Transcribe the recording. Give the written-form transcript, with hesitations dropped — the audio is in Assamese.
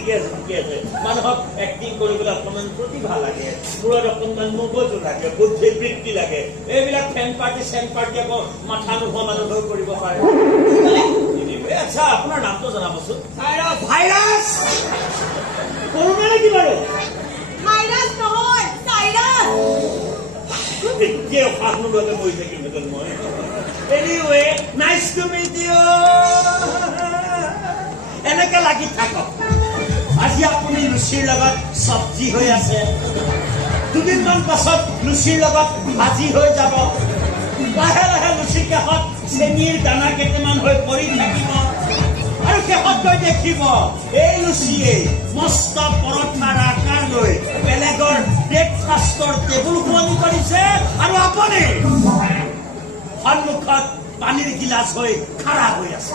ঠিকে আছে ঠিকে আছে মানুহক এক্টিং কৰিবলৈ অকণমান প্ৰতিভা লাগে মূৰত অকণমান মগজু লাগে বুদ্ধি বৃত্তি লাগে এইবিলাক ফেন পাৰ্টি চেন পাৰ্টি আকৌ মাথা নোহোৱা মানুহেও কৰিব পাৰে আচ্ছা আপোনাৰ নামটো জনাবচোন ভাইৰাছ কৰোণা নেকি বাৰু ভাইৰাছ নহয় চাইৰাছ এতিয়া উশাহ নোলোৱাকে মৰি থাকিম মই anyway nice to meet you এনেকে লাগি থাকক আজি আপুনি লুচিৰ লগত চব্জি হৈ আছে দুদিনমান পাছত লুচিৰ লগত ভাজি হৈ যাব লাহে লাহে লুচিৰ কাষত চেনিৰ দানা কেইটামান হৈ পৰি থাকিব আৰু শেষত গৈ দেখিব এই লুচিয়ে মস্ত পৰঠাৰ আকাৰ লৈ বেলেগৰ ব্ৰেকফাষ্টৰ টেবুল সলনি কৰিছে আৰু আপুনি সন্মুখত পানীৰ গিলাচ হৈ খাৰা হৈ আছে